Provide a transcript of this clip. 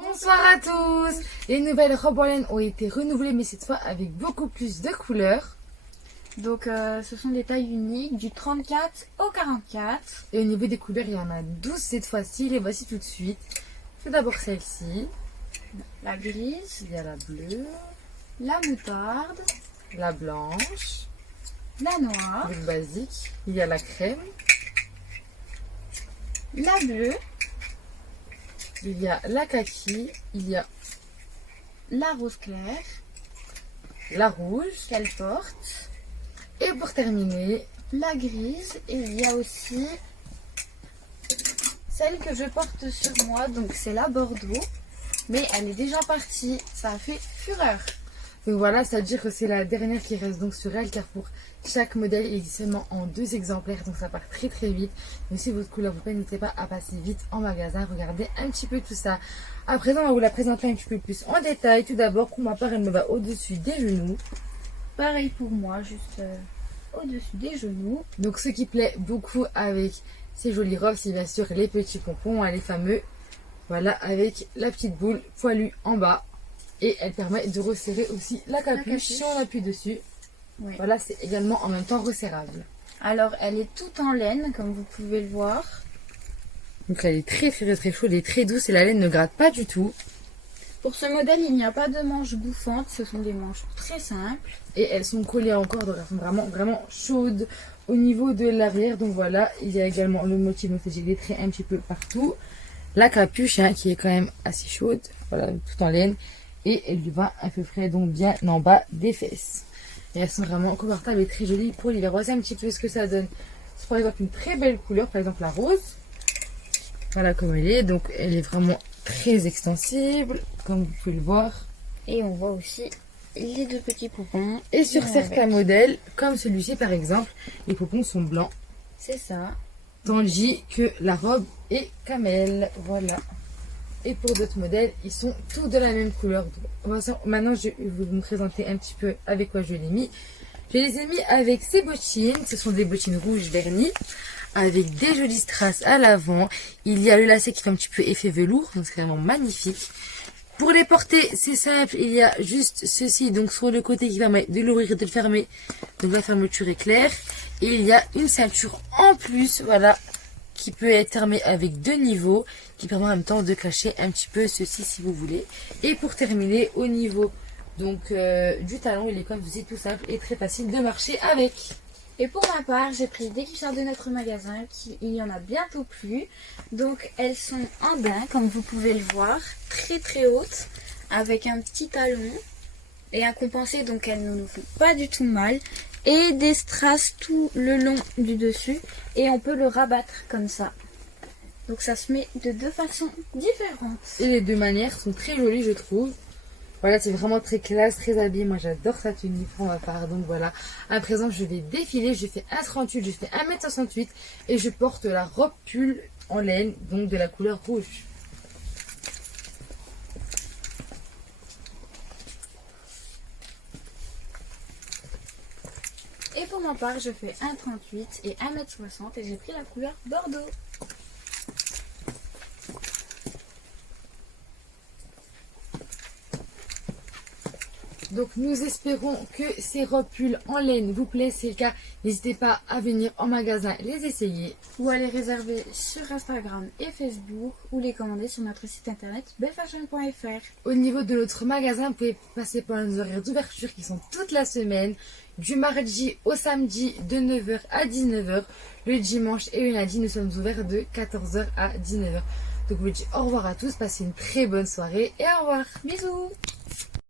Bonsoir à tous. Les nouvelles robes en laine ont été renouvelées, mais cette fois avec beaucoup plus de couleurs. Donc ce sont des tailles uniques du 34 au 44. Et au niveau des couleurs, il y en a 12 cette fois-ci. Les voici tout de suite. Tout d'abord celle-ci. La grise, Il y a la bleue, la moutarde, la blanche, la noire, le basique. Il y a la crème, la bleue, il y a la kaki, il y a la rose claire la rouge. qu'elle porte, Et pour terminer, la grise, et il y a aussi celle que je porte sur moi, donc c'est la Bordeaux. Mais elle est déjà partie, ça a fait fureur. donc voilà, c'est-à-dire que c'est la dernière qui reste donc sur elle, car pour chaque modèle, il existe seulement en 2 exemplaires, donc ça part très très vite. Donc si votre couleur vous plaît, n'hésitez pas à passer vite en magasin, regardez un petit peu tout ça. À présent, on va vous la présenter un petit peu plus en détail. Tout d'abord, pour ma part, elle me va au-dessus des genoux. Pareil pour moi, juste au-dessus des genoux. Donc ce qui plaît beaucoup avec ces jolies robes, c'est bien sûr les petits pompons, hein, les fameux. Voilà, avec la petite boule poilue en bas. Et elle permet de resserrer aussi la capuche si on appuie dessus. Oui. Voilà, c'est également en même temps resserrable. Alors elle est toute en laine, comme vous pouvez le voir. Donc elle est très très très chaude, elle est très douce et la laine ne gratte pas du tout. Pour ce modèle, il n'y a pas de manches bouffantes, ce sont des manches très simples. Et elles sont collées encore, donc elles sont vraiment chaudes au niveau de l'arrière. Donc voilà, il y a également le motif, donc j'ai des traits un petit peu partout. La capuche hein, qui est quand même assez chaude, voilà, tout en laine. Et elle lui va à peu près donc bien en bas des fesses. Et elles sont vraiment confortables et très jolies pour l'hiver. Voici un petit peu ce que ça donne. C'est par exemple une très belle couleur, par exemple la rose. Voilà comme elle est, donc elle est vraiment très extensible, comme vous pouvez le voir. Et on voit aussi les deux petits poupons. Et sur qui vont certains avec. modèles, comme celui-ci par exemple, les poupons sont blancs. C'est ça. Tandis que la robe est camel. Voilà. Et pour d'autres modèles, ils sont tous de la même couleur. Maintenant, je vais vous présenter un petit peu avec quoi je les ai mis. Je les ai mis avec ces bottines. Ce sont des bottines rouges vernies avec des jolies strass à l'avant. Il y a le lacet qui fait un petit peu effet velours. Donc c'est vraiment magnifique. Pour les porter, c'est simple. Il y a juste ceci, donc sur le côté qui permet de l'ouvrir et de le fermer. Donc la fermeture est claire. Et il y a une ceinture en plus, voilà, qui peut être fermée avec 2 niveaux, qui permet en même temps de cacher un petit peu ceci si vous voulez. Et pour terminer, au niveau donc du talon, il est comme ceci, tout simple et très facile de marcher avec. Et pour ma part, j'ai pris des cuissards de notre magasin, il y en a bientôt plus. Donc elles sont en daim, comme vous pouvez le voir, très très hautes, avec un petit talon et un compensé, donc elles ne nous font pas du tout mal. Et des strass tout le long du dessus, et on peut le rabattre comme ça. Donc ça se met de 2 façons différentes. Et les 2 manières sont très jolies, je trouve. Voilà, c'est vraiment très classe, très habillé. Moi, j'adore cette uniforme à part. Donc voilà. À présent, je vais défiler. Je fais 1,38, je fais 1,68 m et je porte la robe pull en laine, donc de la couleur rouge. Et pour ma part, je fais 1,38 et 1,60 m et j'ai pris la couleur Bordeaux. Donc nous espérons que ces robes pull en laine vous plaisent. Si c'est le cas, n'hésitez pas à venir en magasin les essayer. Ou à les réserver sur Instagram et Facebook ou les commander sur notre site internet bellefashion.fr. Au niveau de notre magasin, vous pouvez passer par nos horaires d'ouverture qui sont toute la semaine, du mardi au samedi de 9h à 19h. Le dimanche et le lundi, nous sommes ouverts de 14h à 19h. Donc je vous dis au revoir à tous, passez une très bonne soirée et au revoir. Bisous!